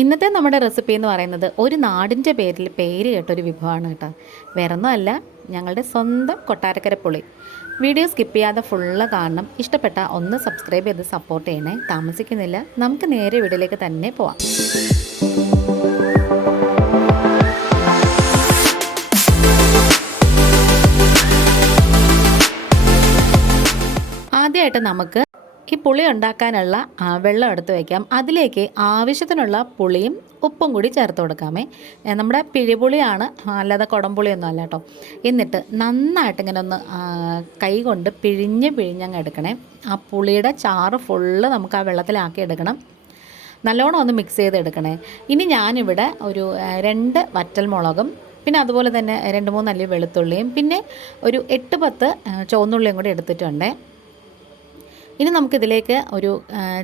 ഇന്നത്തെ നമ്മുടെ റെസിപ്പി എന്ന് പറയുന്നത് ഒരു നാടിന്റെ പേരിൽ പേര് കേട്ടൊരു വിഭവമാണ് കേട്ടോ. വേറൊന്നുമല്ല ഞങ്ങളുടെ സ്വന്തം കൊട്ടാരക്കര പുളി. വീഡിയോ സ്കിപ്പ് ചെയ്യാതെ ഫുള്ള് കാണണം. ഇഷ്ടപ്പെട്ട ഒന്ന് സബ്സ്ക്രൈബ് ചെയ്ത് സപ്പോർട്ട് ചെയ്യണേ. താമസിക്കുന്നില്ല നമുക്ക് നേരെ വീഡിയോയിലേക്ക് തന്നെ പോവാം. ആദ്യമായിട്ട് നമുക്ക് ഈ പുളി ഉണ്ടാക്കാനുള്ള വെള്ളം എടുത്ത് വയ്ക്കാം അതിലേക്ക് ആവശ്യത്തിനുള്ള പുളിയും ഉപ്പും കൂടി ചേർത്ത് കൊടുക്കാമേ. നമ്മുടെ പിഴിപുളിയാണ് അല്ലാതെ കുടംപുളിയൊന്നും അല്ല കേട്ടോ. എന്നിട്ട് നന്നായിട്ട് ഇങ്ങനെ ഒന്ന് കൈ കൊണ്ട് പിഴിഞ്ഞ് പിഴിഞ്ഞങ്ങ് എടുക്കണേ. ആ പുളിയുടെ ചാറ് ഫുള്ള് നമുക്ക് ആ വെള്ളത്തിലാക്കി എടുക്കണം. നല്ലോണം ഒന്ന് മിക്സ് ചെയ്ത് എടുക്കണേ. ഇനി ഞാനിവിടെ ഒരു രണ്ട് വറ്റൽ മുളകും പിന്നെ അതുപോലെ തന്നെ രണ്ട് മൂന്ന് അല്ലി വെളുത്തുള്ളിയും പിന്നെ ഒരു എട്ട് പത്ത് ചുവന്നുള്ളിയും കൂടി എടുത്തിട്ടുണ്ട്. ഇനി നമുക്കിതിലേക്ക് ഒരു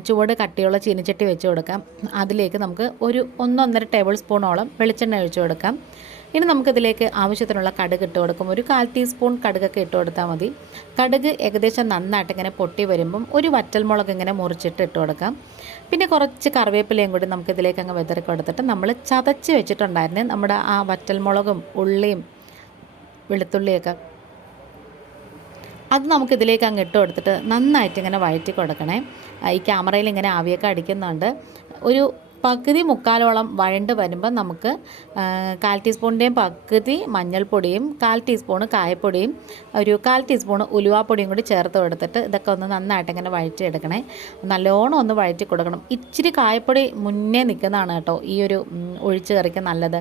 ചുവട് കട്ടിയുള്ള ചീനിച്ചട്ടി വെച്ച് കൊടുക്കാം. അതിലേക്ക് നമുക്ക് ഒരു ഒന്നൊന്നര ടേബിൾ സ്പൂണോളം വെളിച്ചെണ്ണ ഒഴിച്ച് കൊടുക്കാം. ഇനി നമുക്കിതിലേക്ക് ആവശ്യത്തിനുള്ള കടുക് ഇട്ട് കൊടുക്കും. ഒരു കാൽ ടീസ്പൂൺ കടുകൊക്കെ ഇട്ട് കൊടുത്താൽ മതി. കടുക് ഏകദേശം നന്നായിട്ട് ഇങ്ങനെ പൊട്ടി വരുമ്പം ഒരു വറ്റൽമുളക് ഇങ്ങനെ മുറിച്ചിട്ട് ഇട്ട് കൊടുക്കാം. പിന്നെ കുറച്ച് കറിവേപ്പിലയും കൂടി നമുക്കിതിലേക്ക് അങ്ങ് വെതറി കൊടുത്തിട്ട് നമ്മൾ ചതച്ച് വെച്ചിട്ടുണ്ടായിരുന്നു നമ്മുടെ ആ വറ്റൽമുളകും ഉള്ളിയും വെളുത്തുള്ളിയൊക്കെ അത് നമുക്ക് ഇതിലേക്ക് അങ്ങ് ഇട്ട് കൊടുത്തിട്ട് നന്നായിട്ട് ഇങ്ങനെ വഴറ്റി കൊടുക്കണേ. ഈ ക്യാമറയിൽ ഇങ്ങനെ ആവിയൊക്കെ അടിക്കുന്നുണ്ട്. ഒരു പകുതി മുക്കാലോളം വഴണ്ട് വരുമ്പോൾ നമുക്ക് കാൽ ടീസ്പൂണിന്റെയും പകുതി മഞ്ഞൾപ്പൊടിയും കാൽ ടീസ്പൂൺ കായപ്പൊടിയും ഒരു കാൽ ടീസ്പൂൺ ഉലുവാപ്പൊടിയും കൂടി ചേർത്ത് കൊടുത്തിട്ട് ഇതൊക്കെ ഒന്ന് നന്നായിട്ട് ഇങ്ങനെ വഴറ്റിയെടുക്കണേ. നല്ലോണം ഒന്ന് വഴറ്റി കൊടുക്കണം. ഇച്ചിരി കായപ്പൊടി മുന്നേ നിൽക്കുന്നതാണ് കേട്ടോ ഈ ഒരു ഒഴിച്ച് കറിക്ക് നല്ലത്.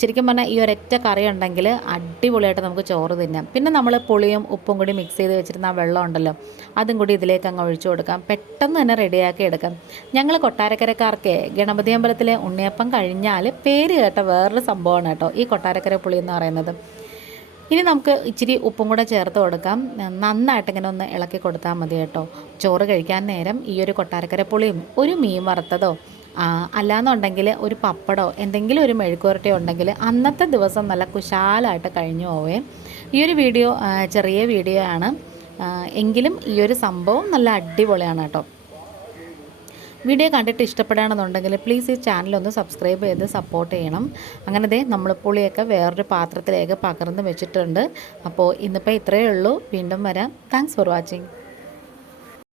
ശരിക്കും പറഞ്ഞാൽ ഈ ഒരൊറ്റ കറി ഉണ്ടെങ്കിൽ അടിപൊളിയായിട്ട് നമുക്ക് ചോറ് തിന്നാം. പിന്നെ നമ്മൾ പുളിയും ഉപ്പും കൂടി മിക്സ് ചെയ്ത് വെച്ചിരുന്ന ആ വെള്ളം ഉണ്ടല്ലോ അതും കൂടി ഇതിലേക്ക് അങ്ങ് ഒഴിച്ചു കൊടുക്കാം. പെട്ടെന്ന് തന്നെ റെഡിയാക്കി എടുക്കാം. ഞങ്ങൾ കൊട്ടാരക്കരക്കാർക്ക് ഗണപതി അമ്പലത്തിലെ ഉണ്ണിയപ്പം കഴിഞ്ഞാൽ പേര് കേട്ട വേറൊരു സംഭവമാണ് കേട്ടോ ഈ കൊട്ടാരക്കര പുളി എന്ന് പറയുന്നത്. ഇനി നമുക്ക് ഇച്ചിരി ഉപ്പും കൂടെ ചേർത്ത് കൊടുക്കാം. നന്നായിട്ട് ഇങ്ങനെ ഒന്ന് ഇളക്കി കൊടുത്താൽ മതി കേട്ടോ. ചോറ് കഴിക്കാൻ നേരം ഈ ഒരു കൊട്ടാരക്കര പുളിയും ഒരു മീൻ വറുത്തതോ അല്ലാന്നുണ്ടെങ്കിൽ ഒരു പപ്പടോ എന്തെങ്കിലും ഒരു മെഴുക്കുവരട്ടിയോ ഉണ്ടെങ്കിൽ അന്നത്തെ ദിവസം നല്ല കുശാലായിട്ട് കഴിഞ്ഞു പോവേ. ഈ ഒരു വീഡിയോ ചെറിയ വീഡിയോ ആണ്. എങ്കിലും ഈ ഒരു സംഭവം നല്ല അടിപൊളിയാണ് കേട്ടോ. വീഡിയോ കണ്ടിട്ട് ഇഷ്ടപ്പെടുകയാണെന്നുണ്ടെങ്കിൽ പ്ലീസ് ഈ ചാനൽ ഒന്ന് സബ്സ്ക്രൈബ് ചെയ്ത് സപ്പോർട്ട് ചെയ്യണം. അങ്ങനെ ദേ നമ്മൾ പുളിയൊക്കെ വേറൊരു പാത്രത്തിലേക്ക് പകർന്ന് വെച്ചിട്ടുണ്ട്. അപ്പോൾ ഇന്നിപ്പോൾ ഇത്രയേ ഉള്ളൂ. വീണ്ടും വരാം. Thanks for watching